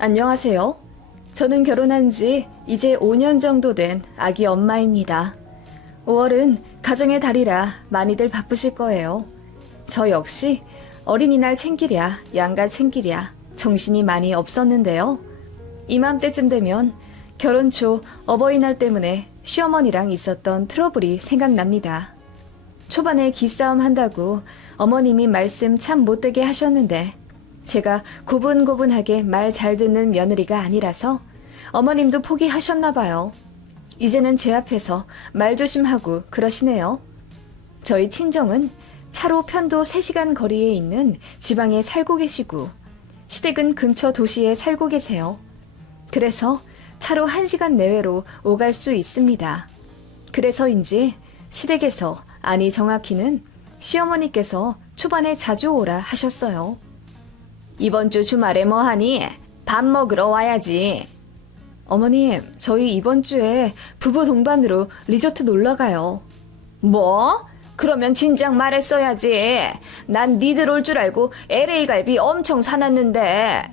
안녕하세요. 저는 결혼한 지 이제 5년 정도 된 아기 엄마입니다. 5월은 가정의 달이라 많이들 바쁘실 거예요. 저 역시 어린이날 챙기랴, 양가 챙기랴 정신이 많이 없었는데요. 이맘때쯤 되면 결혼 초 어버이날 때문에 시어머니랑 있었던 트러블이 생각납니다. 초반에 기싸움 한다고 어머님이 말씀 참 못되게 하셨는데 제가 고분고분하게 말 잘 듣는 며느리가 아니라서 어머님도 포기하셨나 봐요. 이제는 제 앞에서 말 조심하고 그러시네요. 저희 친정은 차로 편도 3시간 거리에 있는 지방에 살고 계시고 시댁은 근처 도시에 살고 계세요. 그래서 차로 1시간 내외로 오갈 수 있습니다. 그래서인지 시댁에서, 아니 정확히는 시어머니께서 초반에 자주 오라 하셨어요. 이번 주 주말에 뭐하니? 밥 먹으러 와야지. 어머님, 저희 이번 주에 부부 동반으로 리조트 놀러 가요. 뭐? 그러면 진작 말했어야지. 난 니들 올 줄 알고 LA 갈비 엄청 사놨는데.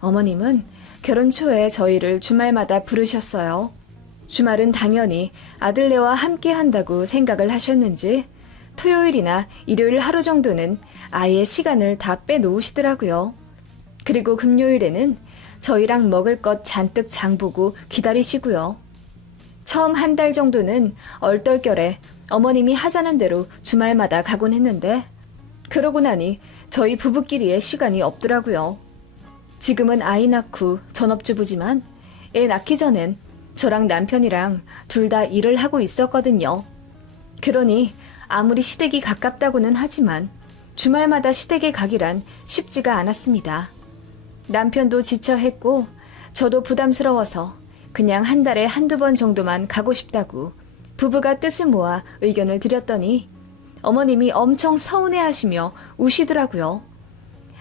어머님은 결혼 초에 저희를 주말마다 부르셨어요. 주말은 당연히 아들네와 함께 한다고 생각을 하셨는지 토요일이나 일요일 하루 정도는 아예 시간을 다 빼놓으시더라고요. 그리고 금요일에는 저희랑 먹을 것 잔뜩 장보고 기다리시고요. 처음 1달 정도는 얼떨결에 어머님이 하자는 대로 주말마다 가곤 했는데 그러고 나니 저희 부부끼리의 시간이 없더라고요. 지금은 아이 낳고 전업주부지만 애 낳기 전엔 저랑 남편이랑 둘 다 일을 하고 있었거든요. 그러니 아무리 시댁이 가깝다고는 하지만 주말마다 시댁에 가기란 쉽지가 않았습니다. 남편도 지쳐했고 저도 부담스러워서 그냥 1달에 1~2번 정도만 가고 싶다고 부부가 뜻을 모아 의견을 드렸더니 어머님이 엄청 서운해하시며 우시더라고요.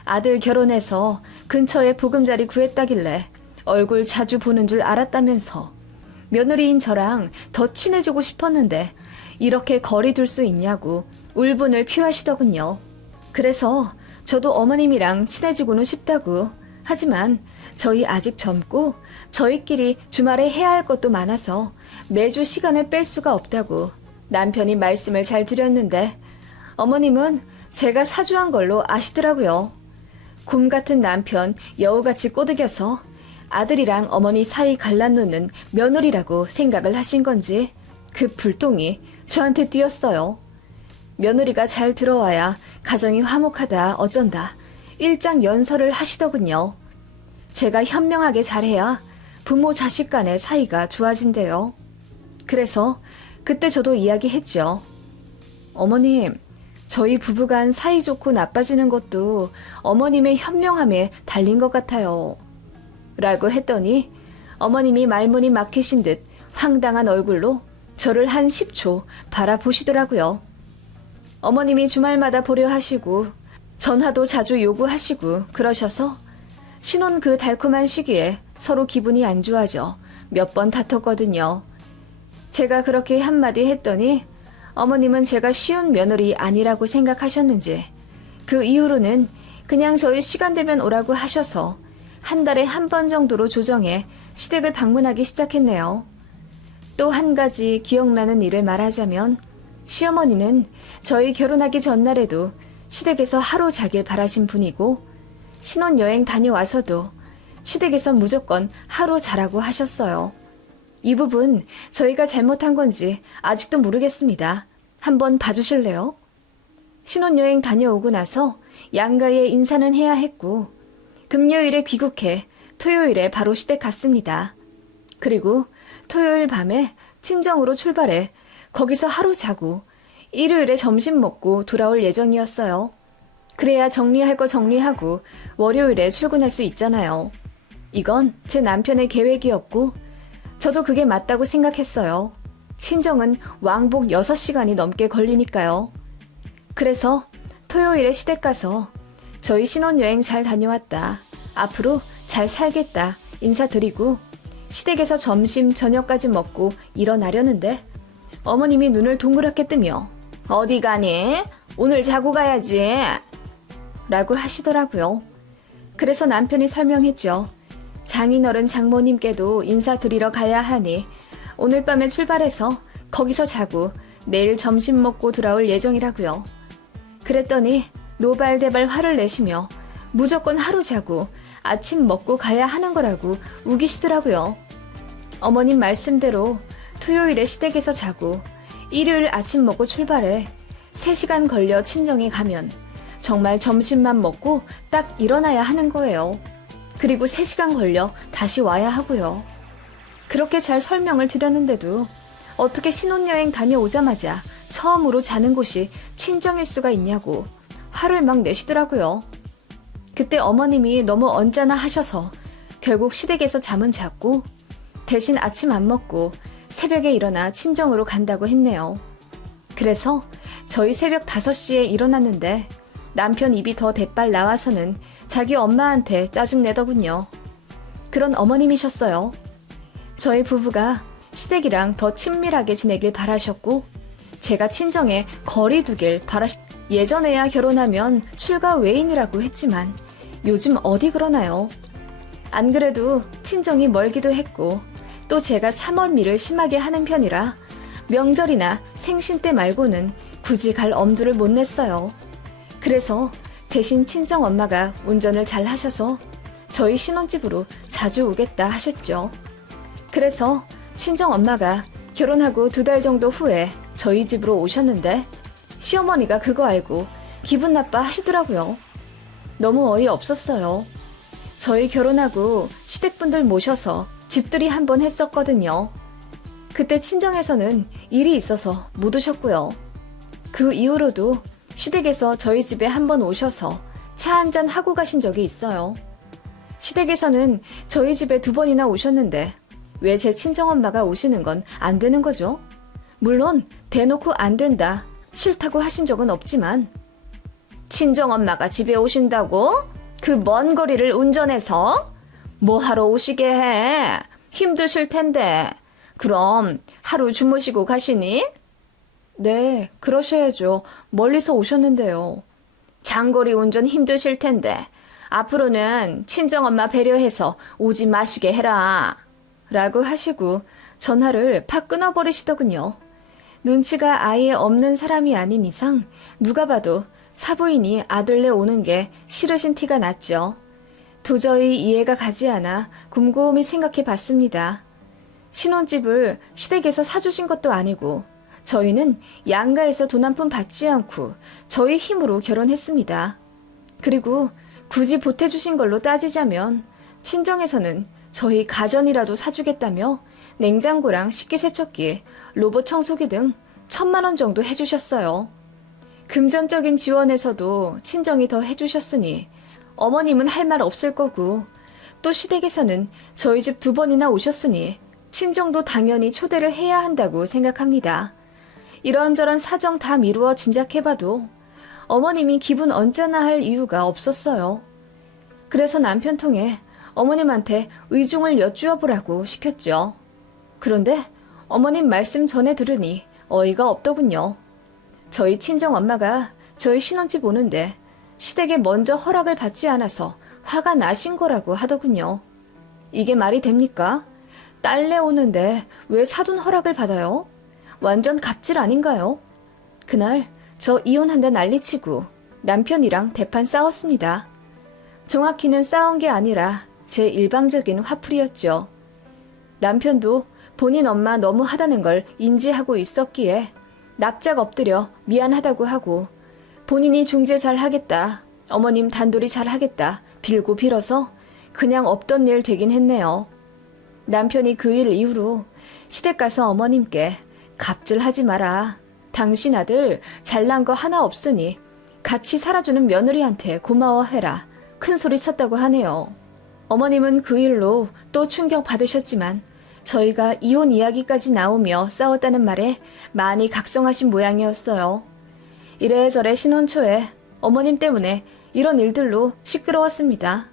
아들 결혼해서 근처에 보금자리 구했다길래 얼굴 자주 보는 줄 알았다면서 며느리인 저랑 더 친해지고 싶었는데 이렇게 거리 둘 수 있냐고 울분을 표하시더군요. 그래서 저도 어머님이랑 친해지고는 싶다고, 하지만 저희 아직 젊고 저희끼리 주말에 해야 할 것도 많아서 매주 시간을 뺄 수가 없다고 남편이 말씀을 잘 드렸는데 어머님은 제가 사주한 걸로 아시더라고요. 곰 같은 남편 여우같이 꼬드겨서 아들이랑 어머니 사이 갈라놓는 며느리라고 생각을 하신 건지 그 불똥이 저한테 뛰었어요. 며느리가 잘 들어와야 가정이 화목하다 어쩐다 일장연설을 하시더군요. 제가 현명하게 잘해야 부모 자식 간의 사이가 좋아진대요. 그래서 그때 저도 이야기했죠. 어머님, 저희 부부간 사이 좋고 나빠지는 것도 어머님의 현명함에 달린 것 같아요. 라고 했더니 어머님이 말문이 막히신 듯 황당한 얼굴로 저를 한 10초 바라보시더라고요. 어머님이 주말마다 보려 하시고 전화도 자주 요구하시고 그러셔서 신혼 그 달콤한 시기에 서로 기분이 안 좋아져 몇 번 다퉜거든요. 제가 그렇게 한마디 했더니 어머님은 제가 쉬운 며느리 아니라고 생각하셨는지 그 이후로는 그냥 저희 시간 되면 오라고 하셔서 1달에 1번 정도로 조정해 시댁을 방문하기 시작했네요. 또 한 가지 기억나는 일을 말하자면 시어머니는 저희 결혼하기 전날에도 시댁에서 하루 자길 바라신 분이고 신혼여행 다녀와서도 시댁에서 무조건 하루 자라고 하셨어요. 이 부분 저희가 잘못한 건지 아직도 모르겠습니다. 한번 봐주실래요? 신혼여행 다녀오고 나서 양가에 인사는 해야 했고 금요일에 귀국해 토요일에 바로 시댁 갔습니다. 그리고 토요일 밤에 친정으로 출발해 거기서 하루 자고 일요일에 점심 먹고 돌아올 예정이었어요. 그래야 정리할 거 정리하고 월요일에 출근할 수 있잖아요. 이건 제 남편의 계획이었고 저도 그게 맞다고 생각했어요. 친정은 왕복 6시간이 넘게 걸리니까요. 그래서 토요일에 시댁 가서 저희 신혼여행 잘 다녀왔다, 앞으로 잘 살겠다 인사드리고 시댁에서 점심 저녁까지 먹고 일어나려는데 어머님이 눈을 동그랗게 뜨며 어디 가니? 오늘 자고 가야지 라고 하시더라고요. 그래서 남편이 설명했죠. 장인어른 장모님께도 인사드리러 가야 하니 오늘 밤에 출발해서 거기서 자고 내일 점심 먹고 돌아올 예정이라고요. 그랬더니 노발대발 화를 내시며 무조건 하루 자고 아침 먹고 가야 하는 거라고 우기시더라고요. 어머님 말씀대로 토요일에 시댁에서 자고 일요일 아침 먹고 출발해 3시간 걸려 친정에 가면 정말 점심만 먹고 딱 일어나야 하는 거예요. 그리고 3시간 걸려 다시 와야 하고요. 그렇게 잘 설명을 드렸는데도 어떻게 신혼여행 다녀오자마자 처음으로 자는 곳이 친정일 수가 있냐고 화를 막 내시더라고요. 그때 어머님이 너무 언짢아 하셔서 결국 시댁에서 잠은 잤고 대신 아침 안 먹고 새벽에 일어나 친정으로 간다고 했네요. 그래서 저희 새벽 5시에 일어났는데 남편 입이 더 대빨 나와서는 자기 엄마한테 짜증내더군요. 그런 어머님이셨어요. 저희 부부가 시댁이랑 더 친밀하게 지내길 바라셨고 제가 친정에 거리 두길 예전에야 결혼하면 출가 외인이라고 했지만 요즘 어디 그러나요? 안 그래도 친정이 멀기도 했고 또 제가 차멀미를 심하게 하는 편이라 명절이나 생신 때 말고는 굳이 갈 엄두를 못 냈어요. 그래서 대신 친정 엄마가 운전을 잘 하셔서 저희 신혼집으로 자주 오겠다 하셨죠. 그래서 친정 엄마가 결혼하고 2달 정도 후에 저희 집으로 오셨는데 시어머니가 그거 알고 기분 나빠 하시더라고요. 너무 어이없었어요. 저희 결혼하고 시댁분들 모셔서 집들이 한번 했었거든요. 그때 친정에서는 일이 있어서 못 오셨고요. 그 이후로도 시댁에서 저희 집에 한번 오셔서 차 한잔 하고 가신 적이 있어요. 시댁에서는 저희 집에 2번이나 오셨는데 왜 제 친정엄마가 오시는 건 안 되는 거죠? 물론 대놓고 안 된다, 싫다고 하신 적은 없지만 친정엄마가 집에 오신다고? 그 먼 거리를 운전해서? 뭐 하러 오시게 해? 힘드실 텐데. 그럼 하루 주무시고 가시니? 네, 그러셔야죠. 멀리서 오셨는데요. 장거리 운전 힘드실 텐데 앞으로는 친정엄마 배려해서 오지 마시게 해라. 라고 하시고 전화를 팍 끊어버리시더군요. 눈치가 아예 없는 사람이 아닌 이상 누가 봐도 사부인이 아들네 오는 게 싫으신 티가 났죠. 도저히 이해가 가지 않아 곰곰이 생각해 봤습니다. 신혼집을 시댁에서 사주신 것도 아니고 저희는 양가에서 돈 한 푼 받지 않고 저희 힘으로 결혼했습니다. 그리고 굳이 보태주신 걸로 따지자면 친정에서는 저희 가전이라도 사주겠다며 냉장고랑 식기세척기, 로봇 청소기 등 1,000만 원 정도 해주셨어요. 금전적인 지원에서도 친정이 더 해주셨으니 어머님은 할 말 없을 거고 또 시댁에서는 저희 집 2번이나 오셨으니 친정도 당연히 초대를 해야 한다고 생각합니다. 이런저런 사정 다 미루어 짐작해봐도 어머님이 기분 언짢아 할 이유가 없었어요. 그래서 남편 통해 어머님한테 의중을 여쭈어보라고 시켰죠. 그런데 어머님 말씀 전해 들으니 어이가 없더군요. 저희 친정엄마가 저희 신혼집 오는데 시댁에 먼저 허락을 받지 않아서 화가 나신 거라고 하더군요. 이게 말이 됩니까? 딸내 오는데 왜 사돈 허락을 받아요? 완전 갑질 아닌가요? 그날 저 이혼한다 난리치고 남편이랑 대판 싸웠습니다. 정확히는 싸운 게 아니라 제 일방적인 화풀이였죠. 남편도 본인 엄마 너무 하다는 걸 인지하고 있었기에 납작 엎드려 미안하다고 하고 본인이 중재 잘 하겠다, 어머님 단돌이 잘 하겠다 빌고 빌어서 그냥 없던 일 되긴 했네요. 남편이 그 일 이후로 시댁 가서 어머님께 갑질하지 마라. 당신 아들 잘난 거 하나 없으니 같이 살아주는 며느리한테 고마워해라. 큰 소리 쳤다고 하네요. 어머님은 그 일로 또 충격 받으셨지만 저희가 이혼 이야기까지 나오며 싸웠다는 말에 많이 각성하신 모양이었어요. 이래저래 신혼 초에 어머님 때문에 이런 일들로 시끄러웠습니다.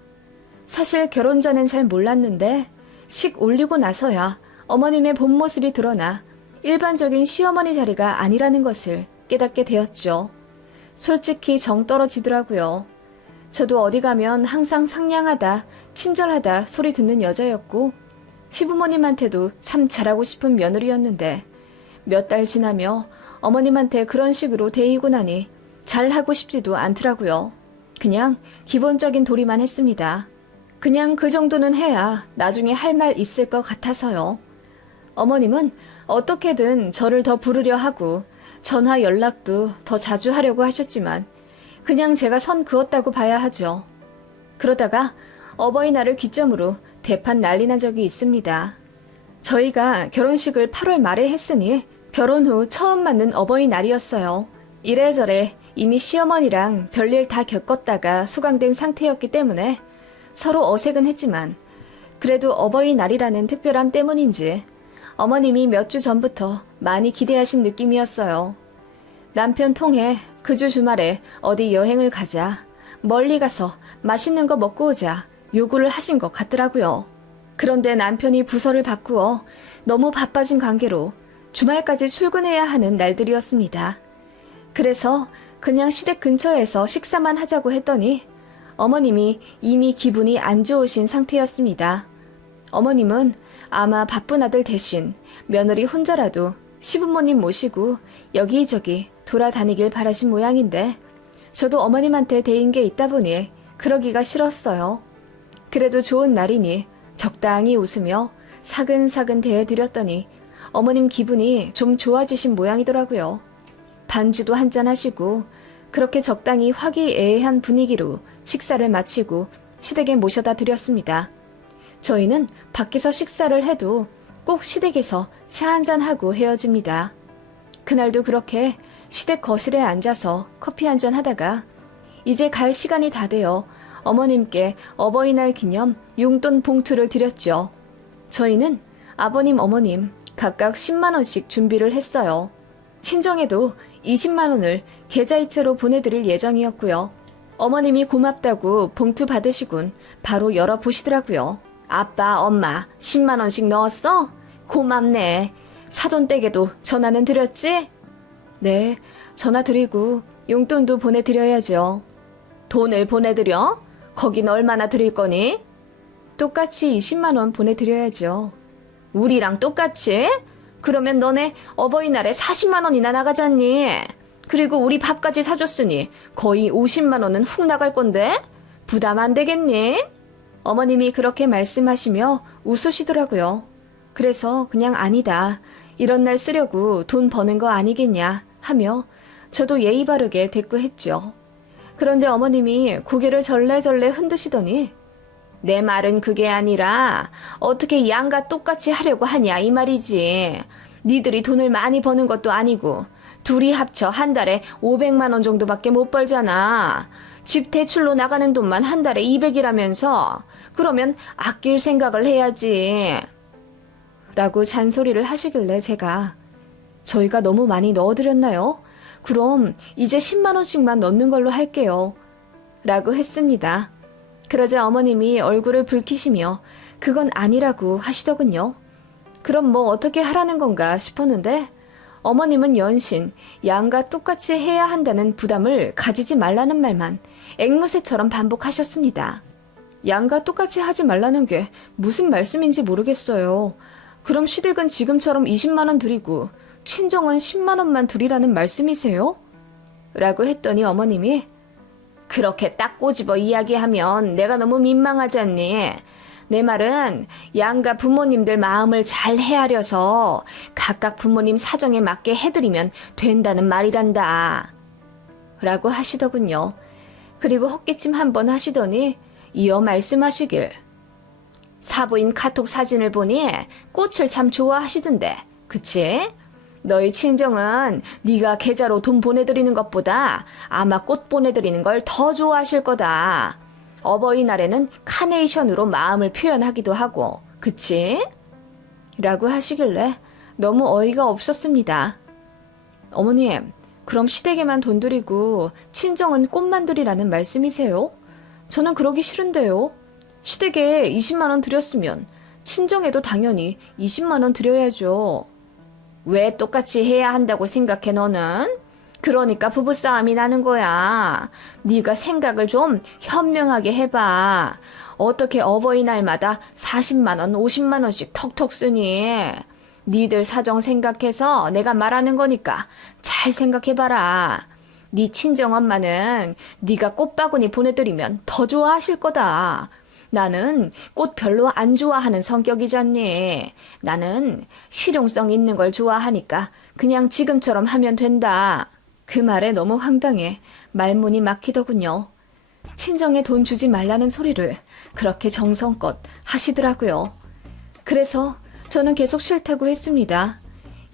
사실 결혼 전엔 잘 몰랐는데 식 올리고 나서야 어머님의 본 모습이 드러나 일반적인 시어머니 자리가 아니라는 것을 깨닫게 되었죠. 솔직히 정 떨어지더라고요. 저도 어디 가면 항상 상냥하다, 친절하다 소리 듣는 여자였고 시부모님한테도 참 잘하고 싶은 며느리였는데 몇 달 지나며 어머님한테 그런 식으로 대이고 나니 잘하고 싶지도 않더라고요. 그냥 기본적인 도리만 했습니다. 그냥 그 정도는 해야 나중에 할 말 있을 것 같아서요. 어머님은 어떻게든 저를 더 부르려 하고 전화 연락도 더 자주 하려고 하셨지만 그냥 제가 선 그었다고 봐야 하죠. 그러다가 어버이날을 기점으로 대판 난리 난 적이 있습니다. 저희가 결혼식을 8월 말에 했으니 결혼 후 처음 맞는 어버이날이었어요. 이래저래 이미 시어머니랑 별일 다 겪었다가 수강된 상태였기 때문에 서로 어색은 했지만 그래도 어버이날이라는 특별함 때문인지 어머님이 몇 주 전부터 많이 기대하신 느낌이었어요. 남편 통해 그 주 주말에 어디 여행을 가자, 멀리 가서 맛있는 거 먹고 오자 요구를 하신 것 같더라고요. 그런데 남편이 부서를 바꾸어 너무 바빠진 관계로 주말까지 출근해야 하는 날들이었습니다. 그래서 그냥 시댁 근처에서 식사만 하자고 했더니 어머님이 이미 기분이 안 좋으신 상태였습니다. 어머님은 아마 바쁜 아들 대신 며느리 혼자라도 시부모님 모시고 여기저기 돌아다니길 바라신 모양인데 저도 어머님한테 대인 게 있다 보니 그러기가 싫었어요. 그래도 좋은 날이니 적당히 웃으며 사근사근 대해드렸더니 어머님 기분이 좀 좋아지신 모양이더라고요. 반주도 한잔 하시고 그렇게 적당히 화기애애한 분위기로 식사를 마치고 시댁에 모셔다 드렸습니다. 저희는 밖에서 식사를 해도 꼭 시댁에서 차 한잔하고 헤어집니다. 그날도 그렇게 시댁 거실에 앉아서 커피 한잔 하다가 이제 갈 시간이 다 되어 어머님께 어버이날 기념 용돈 봉투를 드렸죠. 저희는 아버님, 어머님 각각 10만 원씩 준비를 했어요. 친정에도 20만 원을 계좌이체로 보내드릴 예정이었고요. 어머님이 고맙다고 봉투 받으시곤 바로 열어보시더라고요. 아빠, 엄마 10만 원씩 넣었어? 고맙네. 사돈댁에도 전화는 드렸지? 네, 전화 드리고 용돈도 보내드려야죠. 돈을 보내드려? 거긴 얼마나 드릴 거니? 똑같이 20만 원 보내드려야죠. 우리랑 똑같이? 그러면 너네 어버이날에 40만 원이나 나가잖니. 그리고 우리 밥까지 사줬으니 거의 50만 원은 훅 나갈 건데? 부담 안 되겠니? 어머님이 그렇게 말씀하시며 웃으시더라고요. 그래서 그냥 아니다. 이런 날 쓰려고 돈 버는 거 아니겠냐 하며 저도 예의 바르게 대꾸했죠. 그런데 어머님이 고개를 절레절레 흔드시더니 내 말은 그게 아니라 어떻게 양과 똑같이 하려고 하냐 이 말이지. 니들이 돈을 많이 버는 것도 아니고 둘이 합쳐 한 달에 500만 원 정도밖에 못 벌잖아. 집 대출로 나가는 돈만 한 달에 200이라면서 그러면 아낄 생각을 해야지. 라고 잔소리를 하시길래 제가 저희가 너무 많이 넣어드렸나요? 그럼 이제 10만 원씩만 넣는 걸로 할게요. 라고 했습니다. 그러자 어머님이 얼굴을 붉히시며 그건 아니라고 하시더군요. 그럼 뭐 어떻게 하라는 건가 싶었는데 어머님은 연신 양과 똑같이 해야 한다는 부담을 가지지 말라는 말만 앵무새처럼 반복하셨습니다. 양과 똑같이 하지 말라는 게 무슨 말씀인지 모르겠어요. 그럼 시댁은 지금처럼 20만 원 드리고 친정은 10만 원만 드리라는 말씀이세요? 라고 했더니 어머님이 그렇게 딱 꼬집어 이야기하면 내가 너무 민망하지 않니? 내 말은 양가 부모님들 마음을 잘 헤아려서 각각 부모님 사정에 맞게 해드리면 된다는 말이란다. 라고 하시더군요. 그리고 헛기침 한번 하시더니 이어 말씀하시길. 사부인 카톡 사진을 보니 꽃을 참 좋아하시던데. 그치? 너희 친정은 네가 계좌로 돈 보내드리는 것보다 아마 꽃 보내드리는 걸 더 좋아하실 거다. 어버이날에는 카네이션으로 마음을 표현하기도 하고. 그치? 라고 하시길래 너무 어이가 없었습니다. 어머님, 그럼 시댁에만 돈 드리고 친정은 꽃만 드리라는 말씀이세요? 저는 그러기 싫은데요. 시댁에 20만 원 드렸으면 친정에도 당연히 20만 원 드려야죠. 왜 똑같이 해야 한다고 생각해 너는? 그러니까 부부싸움이 나는 거야. 네가 생각을 좀 현명하게 해봐. 어떻게 어버이날마다 40만 원, 50만 원씩 턱턱 쓰니? 니들 사정 생각해서 내가 말하는 거니까 잘 생각해봐라. 네 친정엄마는 네가 꽃바구니 보내드리면 더 좋아하실 거다. 나는 꽃 별로 안 좋아하는 성격이잖니. 나는 실용성 있는 걸 좋아하니까 그냥 지금처럼 하면 된다. 그 말에 너무 황당해 말문이 막히더군요. 친정에 돈 주지 말라는 소리를 그렇게 정성껏 하시더라고요. 그래서 저는 계속 싫다고 했습니다.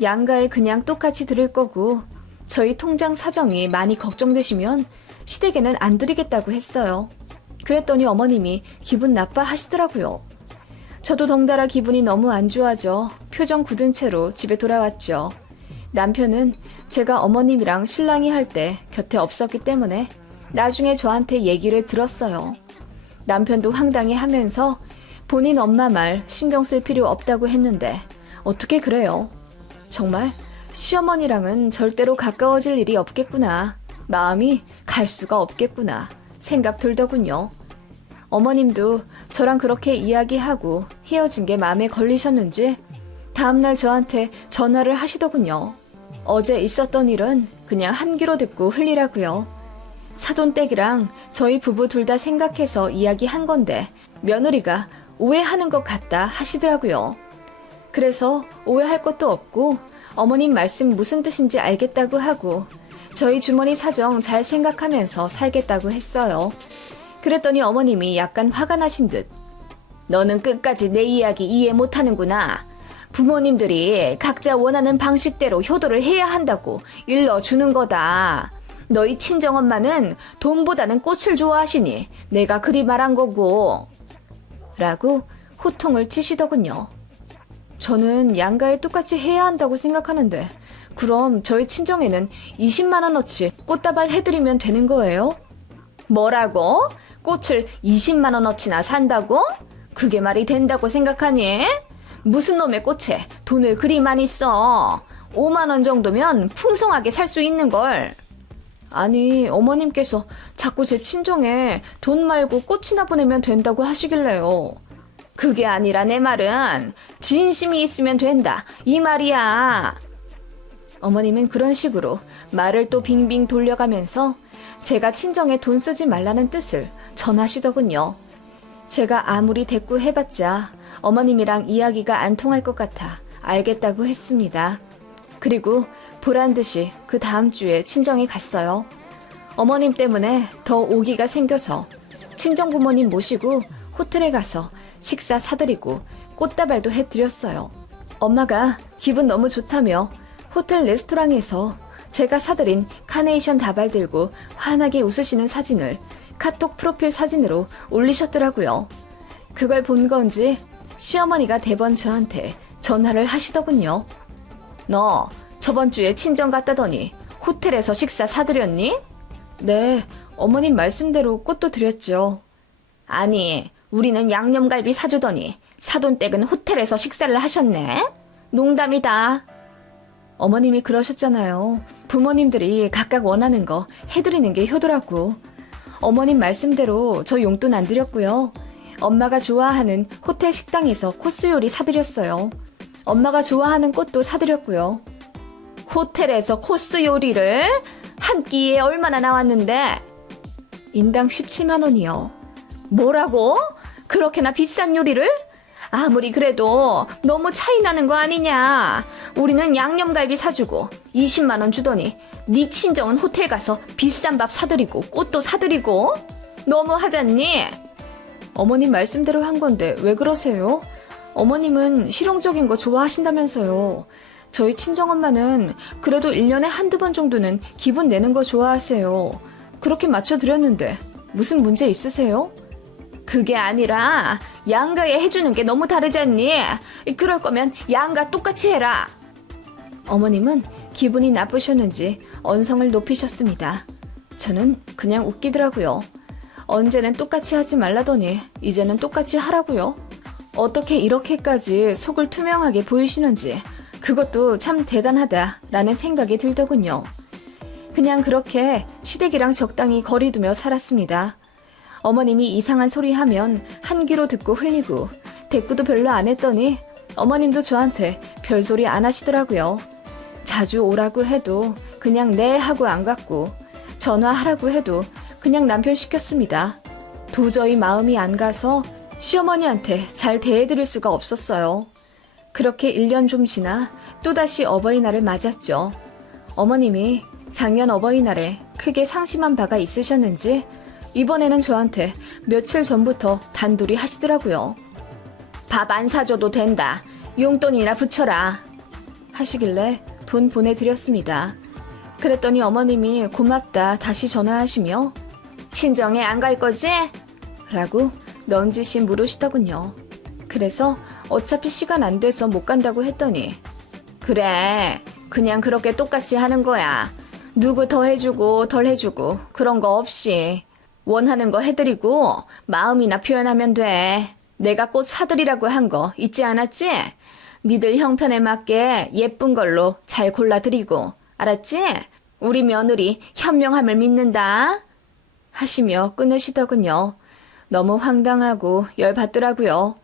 양가에 그냥 똑같이 드릴 거고 저희 통장 사정이 많이 걱정되시면 시댁에는 안 드리겠다고 했어요. 그랬더니 어머님이 기분 나빠 하시더라고요. 저도 덩달아 기분이 너무 안 좋아져 표정 굳은 채로 집에 돌아왔죠. 남편은 제가 어머님이랑 신랑이 할 때 곁에 없었기 때문에 나중에 저한테 얘기를 들었어요. 남편도 황당해 하면서 본인 엄마 말 신경 쓸 필요 없다고 했는데 어떻게 그래요? 정말 시어머니랑은 절대로 가까워질 일이 없겠구나. 마음이 갈 수가 없겠구나 생각 들더군요. 어머님도 저랑 그렇게 이야기하고 헤어진 게 마음에 걸리셨는지 다음날 저한테 전화를 하시더군요. 어제 있었던 일은 그냥 한 귀로 듣고 흘리라고요. 사돈댁이랑 저희 부부 둘 다 생각해서 이야기한 건데 며느리가 오해하는 것 같다 하시더라고요. 그래서 오해할 것도 없고 어머님 말씀 무슨 뜻인지 알겠다고 하고 저희 주머니 사정 잘 생각하면서 살겠다고 했어요. 그랬더니 어머님이 약간 화가 나신 듯 너는 끝까지 내 이야기 이해 못하는구나. 부모님들이 각자 원하는 방식대로 효도를 해야 한다고 일러주는 거다. 너희 친정엄마는 돈보다는 꽃을 좋아하시니 내가 그리 말한 거고 라고 호통을 치시더군요. 저는 양가에 똑같이 해야 한다고 생각하는데 그럼 저희 친정에는 20만 원어치 꽃다발 해드리면 되는 거예요? 뭐라고? 꽃을 20만 원어치나 산다고? 그게 말이 된다고 생각하니? 무슨 놈의 꽃에 돈을 그리 많이 써? 5만 원 정도면 풍성하게 살 수 있는 걸. 아니 어머님께서 자꾸 제 친정에 돈 말고 꽃이나 보내면 된다고 하시길래요. 그게 아니라 내 말은 진심이 있으면 된다 이 말이야. 어머님은 그런 식으로 말을 또 빙빙 돌려가면서 제가 친정에 돈 쓰지 말라는 뜻을 전하시더군요. 제가 아무리 대꾸해봤자 어머님이랑 이야기가 안 통할 것 같아 알겠다고 했습니다. 그리고 보란듯이 그 다음 주에 친정에 갔어요. 어머님 때문에 더 오기가 생겨서 친정 부모님 모시고 호텔에 가서 식사 사드리고 꽃다발도 해드렸어요. 엄마가 기분 너무 좋다며 호텔 레스토랑에서 제가 사드린 카네이션 다발 들고 환하게 웃으시는 사진을 카톡 프로필 사진으로 올리셨더라고요. 그걸 본 건지 시어머니가 대번 저한테 전화를 하시더군요. 너 저번 주에 친정 갔다더니 호텔에서 식사 사드렸니? 네, 어머님 말씀대로 꽃도 드렸죠. 아니, 우리는 양념갈비 사주더니 사돈댁은 호텔에서 식사를 하셨네? 농담이다. 어머님이 그러셨잖아요. 부모님들이 각각 원하는 거 해드리는 게 효도라고. 어머님 말씀대로 저 용돈 안 드렸고요. 엄마가 좋아하는 호텔 식당에서 코스 요리 사드렸어요. 엄마가 좋아하는 꽃도 사드렸고요. 호텔에서 코스 요리를? 한 끼에 얼마나 나왔는데? 인당 17만 원이요. 뭐라고? 그렇게나 비싼 요리를? 아무리 그래도 너무 차이 나는 거 아니냐. 우리는 양념갈비 사주고 20만 원 주더니 네 친정은 호텔 가서 비싼 밥 사드리고 꽃도 사드리고 너무 하잖니? 어머님 말씀대로 한 건데 왜 그러세요? 어머님은 실용적인 거 좋아하신다면서요. 저희 친정엄마는 그래도 1년에 한두 번 정도는 기분 내는 거 좋아하세요. 그렇게 맞춰드렸는데 무슨 문제 있으세요? 그게 아니라 양가에 해주는 게 너무 다르잖니? 그럴 거면 양가 똑같이 해라. 어머님은 기분이 나쁘셨는지 언성을 높이셨습니다. 저는 그냥 웃기더라고요. 언제는 똑같이 하지 말라더니 이제는 똑같이 하라고요. 어떻게 이렇게까지 속을 투명하게 보이시는지 그것도 참 대단하다라는 생각이 들더군요. 그냥 그렇게 시댁이랑 적당히 거리 두며 살았습니다. 어머님이 이상한 소리 하면 한 귀로 듣고 흘리고 대꾸도 별로 안 했더니 어머님도 저한테 별소리 안 하시더라고요. 자주 오라고 해도 그냥 네 하고 안 갔고 전화하라고 해도 그냥 남편 시켰습니다. 도저히 마음이 안 가서 시어머니한테 잘 대해드릴 수가 없었어요. 그렇게 1년 좀 지나 또다시 어버이날을 맞았죠. 어머님이 작년 어버이날에 크게 상심한 바가 있으셨는지 이번에는 저한테 며칠 전부터 단둘이 하시더라고요. 밥 안 사줘도 된다. 용돈이나 붙여라. 하시길래 돈 보내드렸습니다. 그랬더니 어머님이 고맙다 다시 전화하시며 친정에 안 갈 거지? 라고 넌지시 물으시더군요. 그래서 어차피 시간 안 돼서 못 간다고 했더니 그래 그냥 그렇게 똑같이 하는 거야. 누구 더 해주고 덜 해주고 그런 거 없이 원하는 거 해드리고 마음이나 표현하면 돼. 내가 꽃 사드리라고 한 거 잊지 않았지? 니들 형편에 맞게 예쁜 걸로 잘 골라드리고 알았지? 우리 며느리 현명함을 믿는다. 하시며 끊으시더군요. 너무 황당하고 열받더라고요.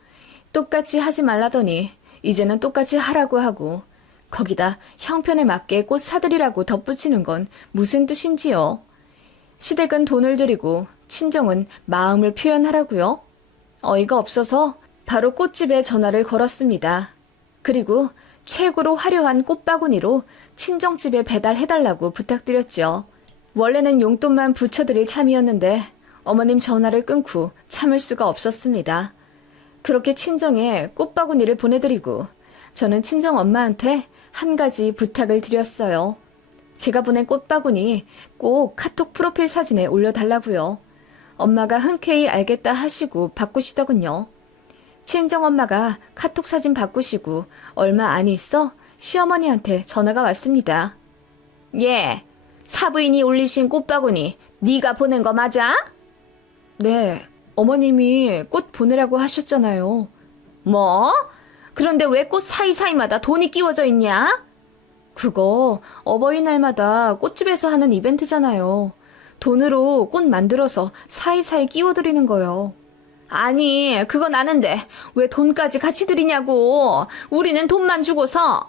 똑같이 하지 말라더니 이제는 똑같이 하라고 하고 거기다 형편에 맞게 꽃 사드리라고 덧붙이는 건 무슨 뜻인지요? 시댁은 돈을 들이고 친정은 마음을 표현하라고요? 어이가 없어서 바로 꽃집에 전화를 걸었습니다. 그리고 최고로 화려한 꽃바구니로 친정집에 배달해달라고 부탁드렸죠. 원래는 용돈만 붙여드릴 참이었는데 어머님 전화를 끊고 참을 수가 없었습니다. 그렇게 친정에 꽃바구니를 보내드리고 저는 친정 엄마한테 한 가지 부탁을 드렸어요. 제가 보낸 꽃바구니 꼭 카톡 프로필 사진에 올려달라고요. 엄마가 흔쾌히 알겠다 하시고 바꾸시더군요. 친정엄마가 카톡 사진 바꾸시고 얼마 안 있어 시어머니한테 전화가 왔습니다. 예, 사부인이 올리신 꽃바구니 네가 보낸 거 맞아? 네, 어머님이 꽃 보내라고 하셨잖아요. 뭐? 그런데 왜 꽃 사이사이마다 돈이 끼워져 있냐? 그거 어버이날마다 꽃집에서 하는 이벤트잖아요. 돈으로 꽃 만들어서 사이사이 끼워드리는 거요. 아니, 그건 아는데 왜 돈까지 같이 드리냐고. 우리는 돈만 주고서.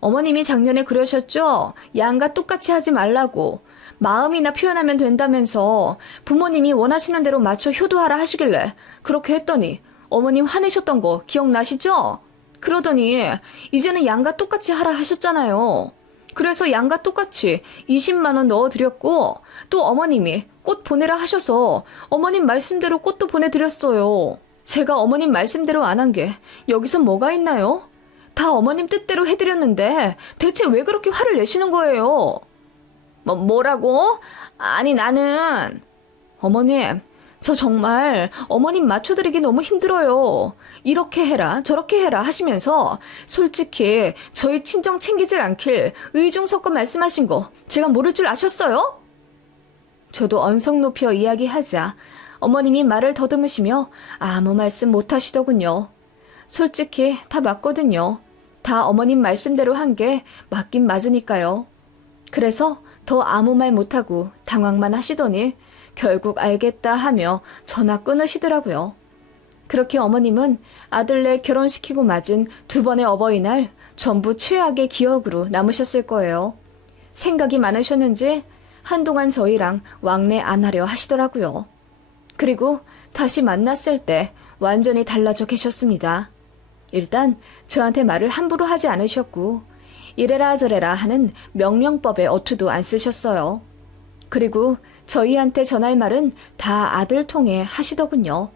어머님이 작년에 그러셨죠? 양과 똑같이 하지 말라고. 마음이나 표현하면 된다면서 부모님이 원하시는 대로 맞춰 효도하라 하시길래 그렇게 했더니 어머님 화내셨던 거 기억나시죠? 그러더니 이제는 양과 똑같이 하라 하셨잖아요. 그래서 양과 똑같이 20만 원 넣어드렸고 또 어머님이 꽃 보내라 하셔서 어머님 말씀대로 꽃도 보내드렸어요. 제가 어머님 말씀대로 안 한 게 여기서 뭐가 있나요? 다 어머님 뜻대로 해드렸는데 대체 왜 그렇게 화를 내시는 거예요? 뭐라고? 아니 나는... 어머님, 저 정말 어머님 맞춰드리기 너무 힘들어요. 이렇게 해라 저렇게 해라 하시면서 솔직히 저희 친정 챙기질 않길 의중섭과 말씀하신 거 제가 모를 줄 아셨어요? 저도 언성 높여 이야기하자 어머님이 말을 더듬으시며 아무 말씀 못 하시더군요. 솔직히 다 맞거든요. 다 어머님 말씀대로 한 게 맞긴 맞으니까요. 그래서 더 아무 말 못하고 당황만 하시더니 결국 알겠다 하며 전화 끊으시더라고요. 그렇게 어머님은 아들네 결혼시키고 맞은 2번의 어버이날 전부 최악의 기억으로 남으셨을 거예요. 생각이 많으셨는지 한동안 저희랑 왕래 안 하려 하시더라고요. 그리고 다시 만났을 때 완전히 달라져 계셨습니다. 일단 저한테 말을 함부로 하지 않으셨고 이래라 저래라 하는 명령법에 어투도 안 쓰셨어요. 그리고 저희한테 전할 말은 다 아들 통해 하시더군요.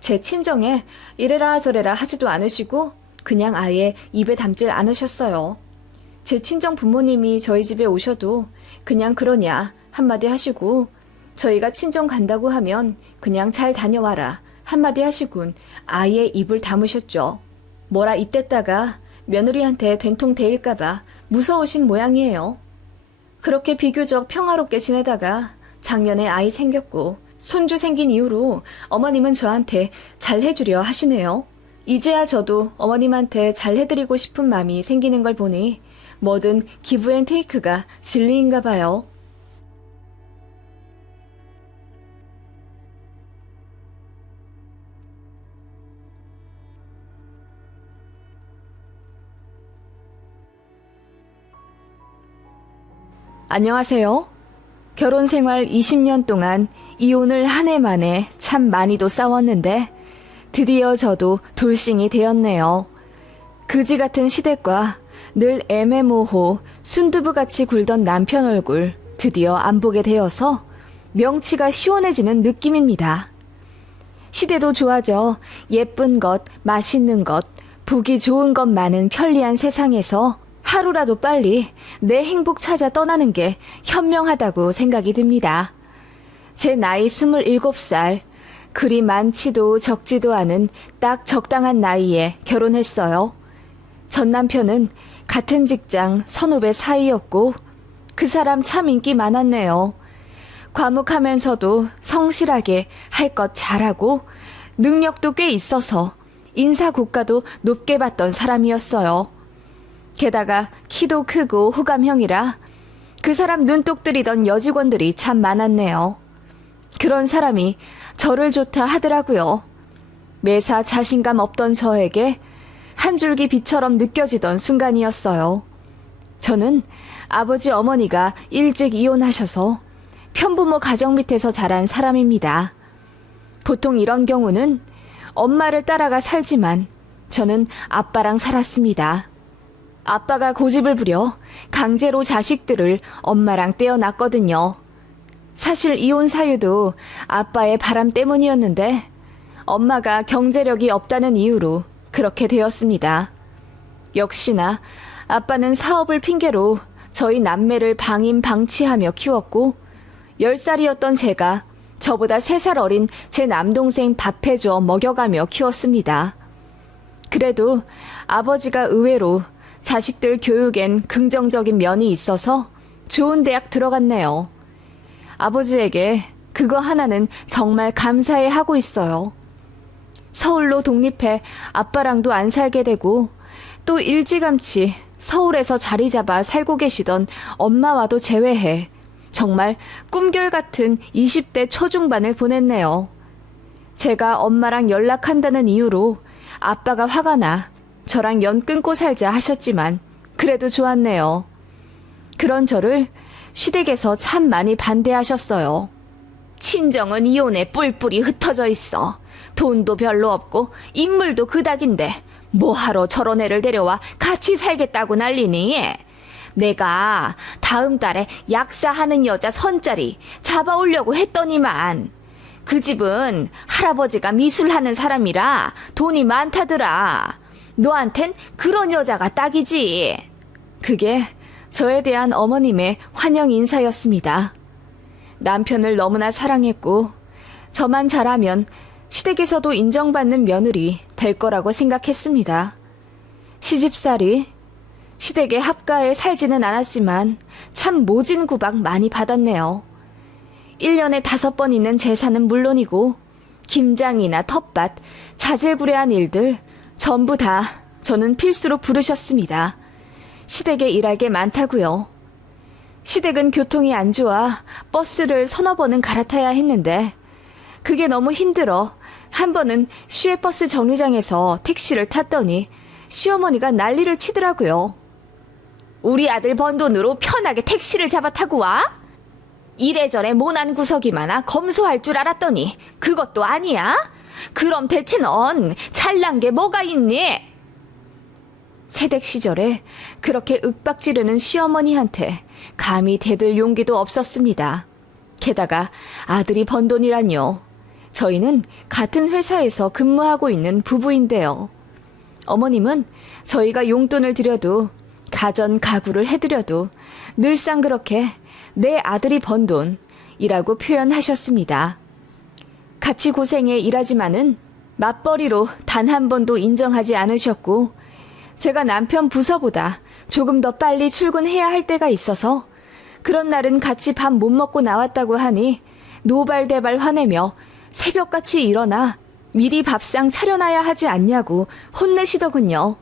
제 친정에 이래라 저래라 하지도 않으시고 그냥 아예 입에 담질 않으셨어요. 제 친정 부모님이 저희 집에 오셔도 그냥 그러냐 한마디 하시고 저희가 친정 간다고 하면 그냥 잘 다녀와라 한마디 하시군 아예 입을 다무셨죠. 뭐라 이때다가 며느리한테 된통 대일까봐 무서우신 모양이에요. 그렇게 비교적 평화롭게 지내다가 작년에 아이 생겼고 손주 생긴 이후로 어머님은 저한테 잘해주려 하시네요. 이제야 저도 어머님한테 잘해드리고 싶은 마음이 생기는 걸 보니 뭐든 기브앤테이크가 진리인가 봐요. 안녕하세요. 결혼 생활 20년 동안 이혼을 한 해 만에 참 많이도 싸웠는데 드디어 저도 돌싱이 되었네요. 그지 같은 시댁과 늘 애매모호 순두부같이 굴던 남편 얼굴 드디어 안 보게 되어서 명치가 시원해지는 느낌입니다. 시대도 좋아져 예쁜 것, 맛있는 것, 보기 좋은 것 많은 편리한 세상에서 하루라도 빨리 내 행복 찾아 떠나는 게 현명하다고 생각이 듭니다. 제 나이 27살, 그리 많지도 적지도 않은 딱 적당한 나이에 결혼했어요. 전 남편은 같은 직장 선후배 사이였고 그 사람 참 인기 많았네요. 과묵하면서도 성실하게 할 것 잘하고 능력도 꽤 있어서 인사 고가도 높게 받던 사람이었어요. 게다가 키도 크고 호감형이라 그 사람 눈독 들이던 여직원들이 참 많았네요. 그런 사람이 저를 좋다 하더라고요. 매사 자신감 없던 저에게 한 줄기 빛처럼 느껴지던 순간이었어요. 저는 아버지 어머니가 일찍 이혼하셔서 편부모 가정 밑에서 자란 사람입니다. 보통 이런 경우는 엄마를 따라가 살지만 저는 아빠랑 살았습니다. 아빠가 고집을 부려 강제로 자식들을 엄마랑 떼어놨거든요. 사실 이혼 사유도 아빠의 바람 때문이었는데 엄마가 경제력이 없다는 이유로 그렇게 되었습니다. 역시나 아빠는 사업을 핑계로 저희 남매를 방임방치하며 키웠고 10살이었던 제가 저보다 3살 어린 제 남동생 밥해줘 먹여가며 키웠습니다. 그래도 아버지가 의외로 자식들 교육엔 긍정적인 면이 있어서 좋은 대학 들어갔네요. 아버지에게 그거 하나는 정말 감사해 하고 있어요. 서울로 독립해 아빠랑도 안 살게 되고 또 일찌감치 서울에서 자리 잡아 살고 계시던 엄마와도 제외해 정말 꿈결 같은 20대 초중반을 보냈네요. 제가 엄마랑 연락한다는 이유로 아빠가 화가 나 저랑 연 끊고 살자 하셨지만 그래도 좋았네요. 그런 저를 시댁에서 참 많이 반대하셨어요. 친정은 이혼에 뿔뿔이 흩어져 있어. 돈도 별로 없고 인물도 그닥인데 뭐하러 저런 애를 데려와 같이 살겠다고 난리니? 내가 다음 달에 약사하는 여자 선자리 잡아오려고 했더니만 그 집은 할아버지가 미술하는 사람이라 돈이 많다더라. 너한텐 그런 여자가 딱이지. 그게 저에 대한 어머님의 환영 인사였습니다. 남편을 너무나 사랑했고 저만 잘하면 시댁에서도 인정받는 며느리 될 거라고 생각했습니다. 시집살이 시댁에 합가해 살지는 않았지만 참 모진 구박 많이 받았네요. 1년에 5번 있는 제사는 물론이고 김장이나 텃밭, 자질구레한 일들 전부 다 저는 필수로 부르셨습니다. 시댁에 일할 게 많다고요. 시댁은 교통이 안 좋아 버스를 서너 번은 갈아타야 했는데 그게 너무 힘들어 한 번은 시외버스 정류장에서 택시를 탔더니 시어머니가 난리를 치더라고요. 우리 아들 번 돈으로 편하게 택시를 잡아 타고 와? 이래저래 모난 구석이 많아 검소할 줄 알았더니 그것도 아니야? 그럼 대체 넌 잘난 게 뭐가 있니? 새댁 시절에 그렇게 윽박지르는 시어머니한테 감히 대들 용기도 없었습니다. 게다가 아들이 번 돈이란요. 저희는 같은 회사에서 근무하고 있는 부부인데요. 어머님은 저희가 용돈을 드려도 가전 가구를 해드려도 늘상 그렇게 내 아들이 번 돈이라고 표현하셨습니다. 같이 고생해 일하지만은 맞벌이로 단 한 번도 인정하지 않으셨고 제가 남편 부서보다 조금 더 빨리 출근해야 할 때가 있어서 그런 날은 같이 밥 못 먹고 나왔다고 하니 노발대발 화내며 새벽같이 일어나 미리 밥상 차려놔야 하지 않냐고 혼내시더군요.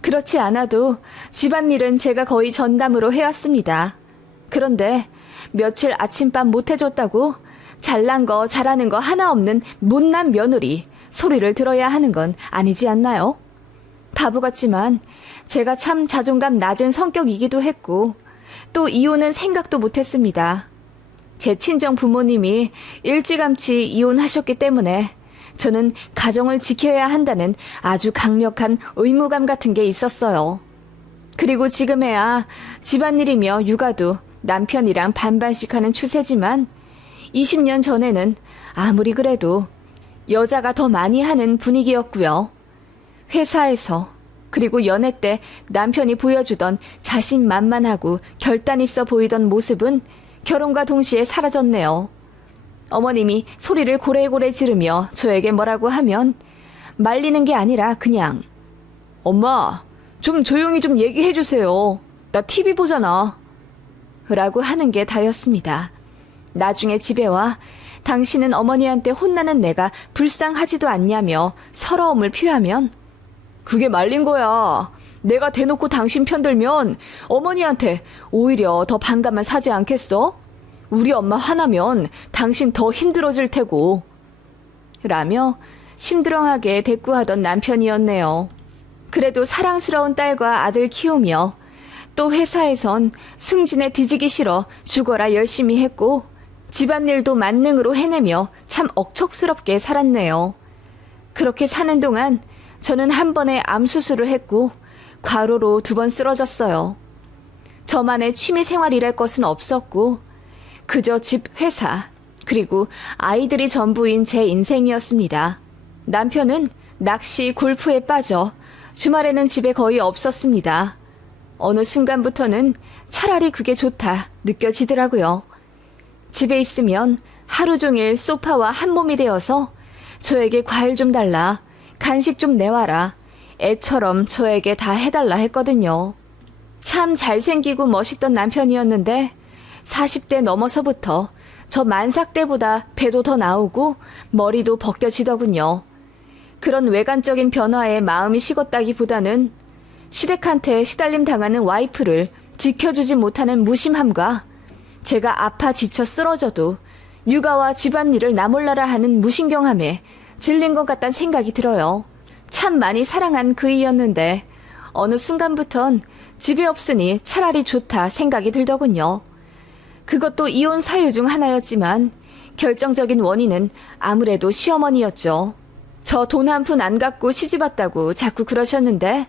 그렇지 않아도 집안일은 제가 거의 전담으로 해왔습니다. 그런데 며칠 아침밥 못 해줬다고 잘난 거 잘하는 거 하나 없는 못난 며느리 소리를 들어야 하는 건 아니지 않나요? 바보 같지만 제가 참 자존감 낮은 성격이기도 했고 또 이혼은 생각도 못했습니다. 제 친정 부모님이 일찌감치 이혼하셨기 때문에 저는 가정을 지켜야 한다는 아주 강력한 의무감 같은 게 있었어요. 그리고 지금에야 집안일이며 육아도 남편이랑 반반씩 하는 추세지만 20년 전에는 아무리 그래도 여자가 더 많이 하는 분위기였고요. 회사에서 그리고 연애 때 남편이 보여주던 자신만만하고 결단 있어 보이던 모습은 결혼과 동시에 사라졌네요. 어머님이 소리를 고래고래 지르며 저에게 뭐라고 하면 말리는 게 아니라 그냥 엄마, 좀 조용히 좀 얘기해 주세요. 나 TV 보잖아. 라고 하는 게 다였습니다. 나중에 집에 와 당신은 어머니한테 혼나는 내가 불쌍하지도 않냐며 서러움을 표하면 그게 말린 거야. 내가 대놓고 당신 편들면 어머니한테 오히려 더 반감만 사지 않겠어? 우리 엄마 화나면 당신 더 힘들어질 테고. 라며 심드렁하게 대꾸하던 남편이었네요. 그래도 사랑스러운 딸과 아들 키우며 또 회사에선 승진에 뒤지기 싫어 죽어라 열심히 했고 집안일도 만능으로 해내며 참 억척스럽게 살았네요. 그렇게 사는 동안 저는 한 번에 암 수술을 했고 과로로 2번 쓰러졌어요. 저만의 취미 생활이랄 것은 없었고 그저 집, 회사, 그리고 아이들이 전부인 제 인생이었습니다. 남편은 낚시, 골프에 빠져 주말에는 집에 거의 없었습니다. 어느 순간부터는 차라리 그게 좋다 느껴지더라고요. 집에 있으면 하루 종일 소파와 한 몸이 되어서 저에게 과일 좀 달라, 간식 좀 내와라, 애처럼 저에게 다 해달라 했거든요. 참 잘생기고 멋있던 남편이었는데 40대 넘어서부터 저 만삭 때보다 배도 더 나오고 머리도 벗겨지더군요. 그런 외관적인 변화에 마음이 식었다기보다는 시댁한테 시달림 당하는 와이프를 지켜주지 못하는 무심함과 제가 아파 지쳐 쓰러져도 육아와 집안일을 나 몰라라 하는 무신경함에 질린 것 같다는 생각이 들어요. 참 많이 사랑한 그이였는데 어느 순간부턴 집에 없으니 차라리 좋다 생각이 들더군요. 그것도 이혼 사유 중 하나였지만 결정적인 원인은 아무래도 시어머니였죠. 저 돈 한 푼 안 갖고 시집 왔다고 자꾸 그러셨는데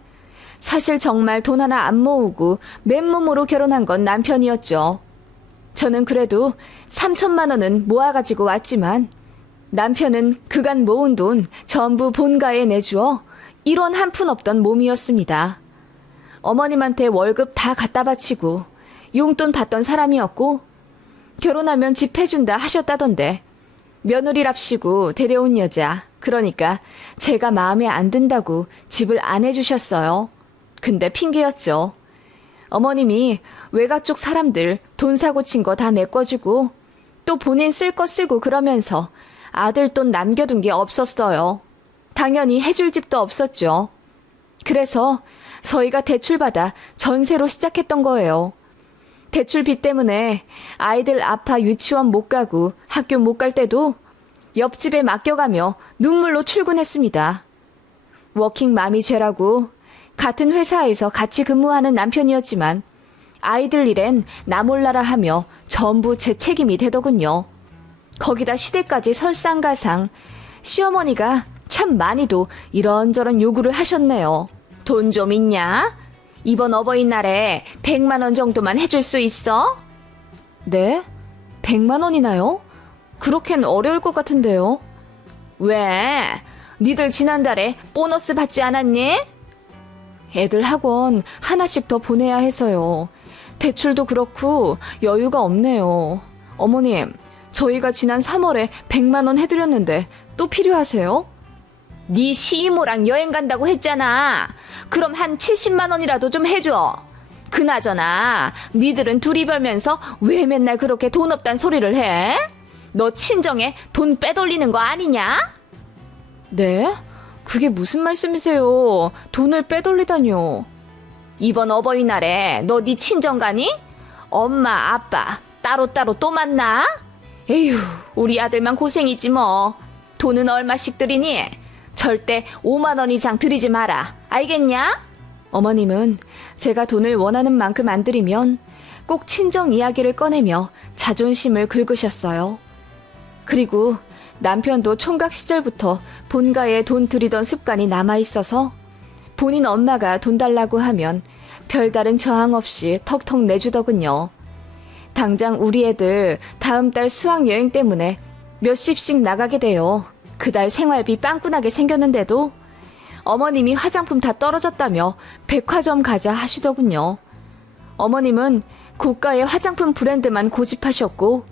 사실 정말 돈 하나 안 모으고 맨몸으로 결혼한 건 남편이었죠. 저는 그래도 3천만 원은 모아가지고 왔지만 남편은 그간 모은 돈 전부 본가에 내주어 1원 한 푼 없던 몸이었습니다. 어머님한테 월급 다 갖다 바치고 용돈 받던 사람이었고 결혼하면 집 해준다 하셨다던데 며느리랍시고 데려온 여자, 그러니까 제가 마음에 안 든다고 집을 안 해주셨어요. 근데 핑계였죠. 어머님이 외가 쪽 사람들 돈 사고 친 거 다 메꿔주고 또 본인 쓸 거 쓰고 그러면서 아들 돈 남겨둔 게 없었어요. 당연히 해줄 집도 없었죠. 그래서 저희가 대출받아 전세로 시작했던 거예요. 대출비 때문에 아이들 아파 유치원 못 가고 학교 못 갈 때도 옆집에 맡겨가며 눈물로 출근했습니다. 워킹맘이 죄라고 같은 회사에서 같이 근무하는 남편이었지만 아이들 일엔 나 몰라라 하며 전부 제 책임이 되더군요. 거기다 시댁까지 설상가상 시어머니가 참 많이도 이런저런 요구를 하셨네요. 돈 좀 있냐? 이번 어버이날에 100만 원 정도만 해줄 수 있어? 네? 100만 원이나요? 그렇게는 어려울 것 같은데요. 왜? 니들 지난달에 보너스 받지 않았니? 애들 학원 하나씩 더 보내야 해서요. 대출도 그렇고 여유가 없네요. 어머님, 저희가 지난 3월에 100만 원 해드렸는데 또 필요하세요? 네 시이모랑 여행 간다고 했잖아. 그럼 한 70만 원이라도 좀 해줘. 그나저나 니들은 둘이 벌면서 왜 맨날 그렇게 돈 없단 소리를 해? 너 친정에 돈 빼돌리는 거 아니냐? 네? 그게 무슨 말씀이세요? 돈을 빼돌리다뇨. 이번 어버이날에 너 네 친정 가니? 엄마, 아빠 따로따로 또 만나? 에휴, 우리 아들만 고생이지 뭐. 돈은 얼마씩 드리니? 절대 5만 원 이상 드리지 마라. 알겠냐? 어머님은 제가 돈을 원하는 만큼 안 드리면 꼭 친정 이야기를 꺼내며 자존심을 긁으셨어요. 그리고 남편도 총각 시절부터 본가에 돈 들이던 습관이 남아있어서 본인 엄마가 돈 달라고 하면 별다른 저항 없이 턱턱 내주더군요. 당장 우리 애들 다음 달 수학여행 때문에 몇십씩 나가게 돼요. 그달 생활비 빵꾸나게 생겼는데도 어머님이 화장품 다 떨어졌다며 백화점 가자 하시더군요. 어머님은 고가의 화장품 브랜드만 고집하셨고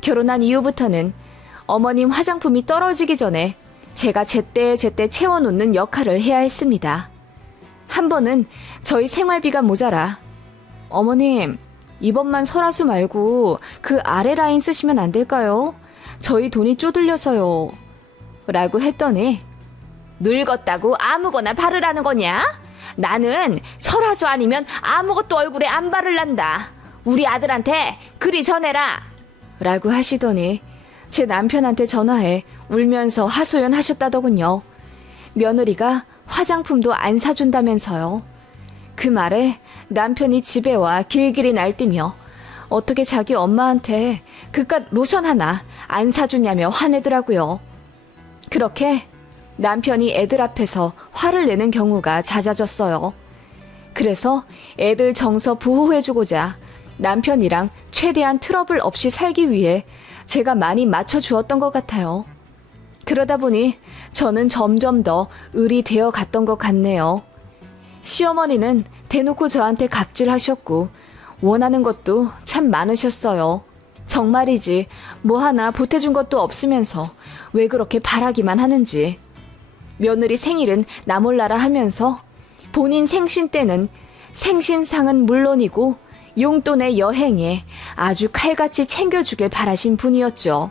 결혼한 이후부터는 어머님 화장품이 떨어지기 전에 제가 제때제때 채워놓는 역할을 해야 했습니다. 한 번은 저희 생활비가 모자라 어머님, 이번만 설화수 말고 그 아래 라인 쓰시면 안 될까요? 저희 돈이 쪼들려서요. 라고 했더니 늙었다고 아무거나 바르라는 거냐? 나는 설화수 아니면 아무것도 얼굴에 안 바를란다. 우리 아들한테 그리 전해라. 라고 하시더니 제 남편한테 전화해 울면서 하소연하셨다더군요. 며느리가 화장품도 안 사준다면서요. 그 말에 남편이 집에 와 길길이 날뛰며 어떻게 자기 엄마한테 그깟 로션 하나 안 사주냐며 화내더라고요. 그렇게 남편이 애들 앞에서 화를 내는 경우가 잦아졌어요. 그래서 애들 정서 보호해주고자 남편이랑 최대한 트러블 없이 살기 위해 제가 많이 맞춰주었던 것 같아요. 그러다 보니 저는 점점 더 을이 되어 갔던 것 같네요. 시어머니는 대놓고 저한테 갑질하셨고 원하는 것도 참 많으셨어요. 정말이지 뭐 하나 보태준 것도 없으면서 왜 그렇게 바라기만 하는지. 며느리 생일은 나 몰라라 하면서 본인 생신 때는 생신상은 물론이고 용돈의 여행에 아주 칼같이 챙겨주길 바라신 분이었죠.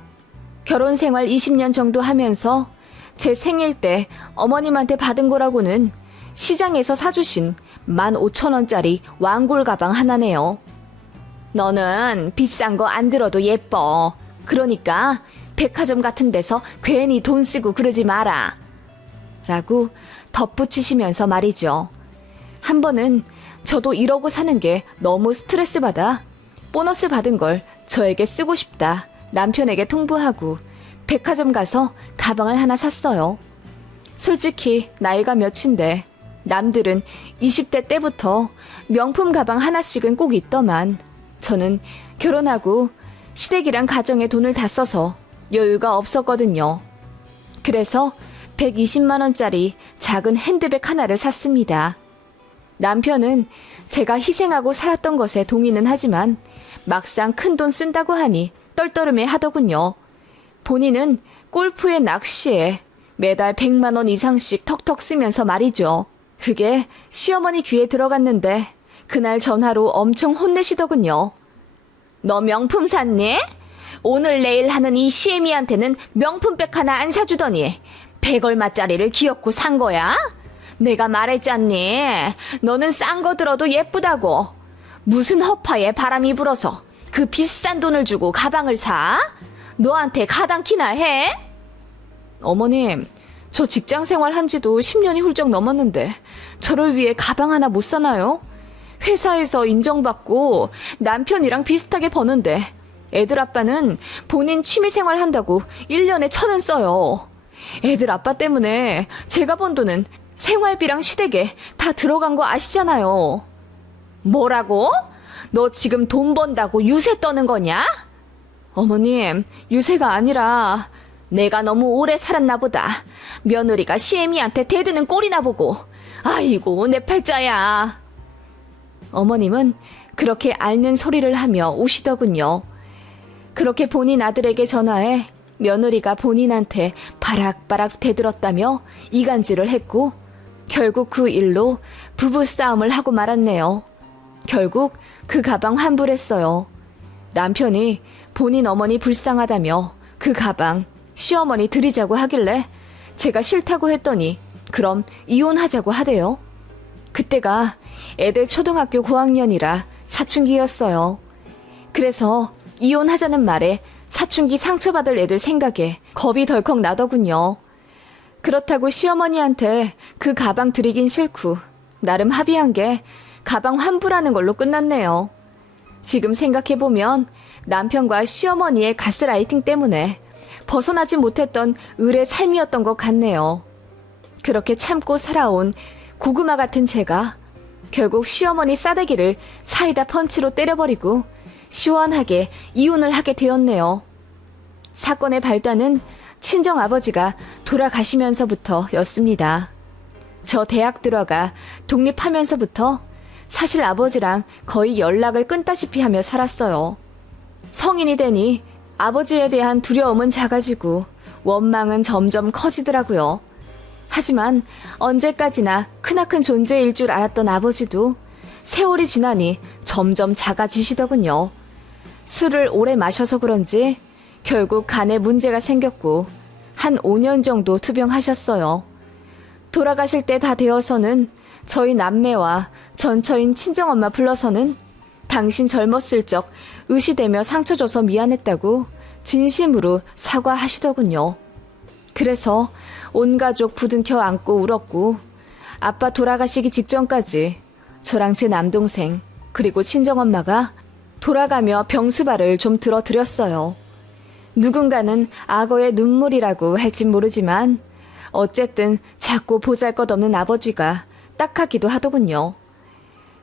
결혼 생활 20년 정도 하면서 제 생일 때 어머님한테 받은 거라고는 시장에서 사주신 15,000원짜리 왕골 가방 하나네요. 너는 비싼 거 안 들어도 예뻐. 그러니까 백화점 같은 데서 괜히 돈 쓰고 그러지 마라. 라고 덧붙이시면서 말이죠. 한 번은 저도 이러고 사는 게 너무 스트레스 받아 보너스 받은 걸 저에게 쓰고 싶다 남편에게 통보하고 백화점 가서 가방을 하나 샀어요. 솔직히 나이가 몇인데 남들은 20대 때부터 명품 가방 하나씩은 꼭 있더만 저는 결혼하고 시댁이랑 가정에 돈을 다 써서 여유가 없었거든요. 그래서 120만 원짜리 작은 핸드백 하나를 샀습니다. 남편은 제가 희생하고 살았던 것에 동의는 하지만 막상 큰돈 쓴다고 하니 떨떠름해 하더군요. 본인은 골프에 낚시에 매달 100만 원 이상씩 턱턱 쓰면서 말이죠. 그게 시어머니 귀에 들어갔는데 그날 전화로 엄청 혼내시더군요. 너 명품 샀니? 오늘 내일 하는 이 시애미한테는 명품백 하나 안 사주더니 100얼마짜리를 기어코 산 거야? 내가 말했잖니. 너는 싼 거 들어도 예쁘다고. 무슨 허파에 바람이 불어서 그 비싼 돈을 주고 가방을 사? 너한테 가당키나 해? 어머님, 저 직장 생활 한 지도 10년이 훌쩍 넘었는데 저를 위해 가방 하나 못 사나요? 회사에서 인정받고 남편이랑 비슷하게 버는데 애들 아빠는 본인 취미생활 한다고 1년에 1,000원 써요. 애들 아빠 때문에 제가 번 돈은 생활비랑 시댁에 다 들어간 거 아시잖아요. 뭐라고? 너 지금 돈 번다고 유세 떠는 거냐? 어머님, 유세가 아니라 내가 너무 오래 살았나 보다. 며느리가 시애미한테 대드는 꼴이나 보고. 아이고, 내 팔자야. 어머님은 그렇게 앓는 소리를 하며 우시더군요. 그렇게 본인 아들에게 전화해 며느리가 본인한테 바락바락 대들었다며 이간질을 했고 결국 그 일로 부부싸움을 하고 말았네요. 결국 그 가방 환불했어요. 남편이 본인 어머니 불쌍하다며 그 가방 시어머니 드리자고 하길래 제가 싫다고 했더니 그럼 이혼하자고 하대요. 그때가 애들 초등학교 고학년이라 사춘기였어요. 그래서 이혼하자는 말에 사춘기 상처받을 애들 생각에 겁이 덜컥 나더군요. 그렇다고 시어머니한테 그 가방 드리긴 싫고 나름 합의한 게 가방 환불하는 걸로 끝났네요. 지금 생각해보면 남편과 시어머니의 가스라이팅 때문에 벗어나지 못했던 을의 삶이었던 것 같네요. 그렇게 참고 살아온 고구마 같은 제가 결국 시어머니 싸대기를 사이다 펀치로 때려버리고 시원하게 이혼을 하게 되었네요. 사건의 발단은 친정아버지가 돌아가시면서부터였습니다. 저 대학 들어가 독립하면서부터 사실 아버지랑 거의 연락을 끊다시피 하며 살았어요. 성인이 되니 아버지에 대한 두려움은 작아지고 원망은 점점 커지더라고요. 하지만 언제까지나 크나큰 존재일 줄 알았던 아버지도 세월이 지나니 점점 작아지시더군요. 술을 오래 마셔서 그런지 결국 간에 문제가 생겼고 한 5년 정도 투병하셨어요. 돌아가실 때 다 되어서는 저희 남매와 전처인 친정엄마 불러서는 당신 젊었을 적 의시되며 상처 줘서 미안했다고 진심으로 사과하시더군요. 그래서 온 가족 부둥켜 안고 울었고 아빠 돌아가시기 직전까지 저랑 제 남동생 그리고 친정엄마가 돌아가며 병수발을 좀 들어드렸어요. 누군가는 악어의 눈물이라고 할진 모르지만 어쨌든 작고 보잘것없는 아버지가 딱하기도 하더군요.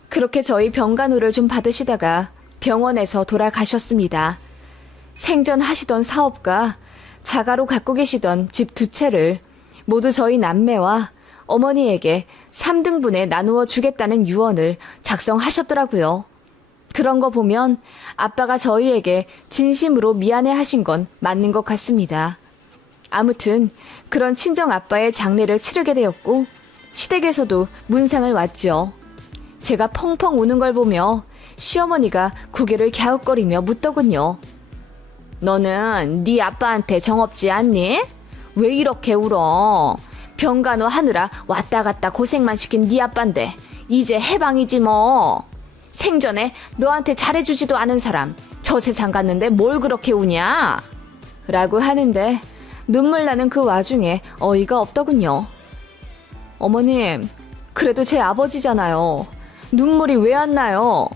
그렇게 저희 병간호를 좀 받으시다가 병원에서 돌아가셨습니다. 생전하시던 사업과 자가로 갖고 계시던 집 2채를 모두 저희 남매와 어머니에게 3등분에 나누어 주겠다는 유언을 작성하셨더라고요. 그런 거 보면 아빠가 저희에게 진심으로 미안해 하신 건 맞는 것 같습니다. 아무튼 그런 친정 아빠의 장례를 치르게 되었고 시댁에서도 문상을 왔죠. 제가 펑펑 우는 걸 보며 시어머니가 고개를 갸웃거리며 묻더군요. 너는 네 아빠한테 정없지 않니? 왜 이렇게 울어? 병간호 하느라 왔다 갔다 고생만 시킨 네 아빠인데 이제 해방이지 뭐. 생전에 너한테 잘해주지도 않은 사람 저 세상 갔는데 뭘 그렇게 우냐? 라고 하는데 눈물 나는 그 와중에 어이가 없더군요. 어머님, 그래도 제 아버지잖아요. 눈물이 왜 안 나요?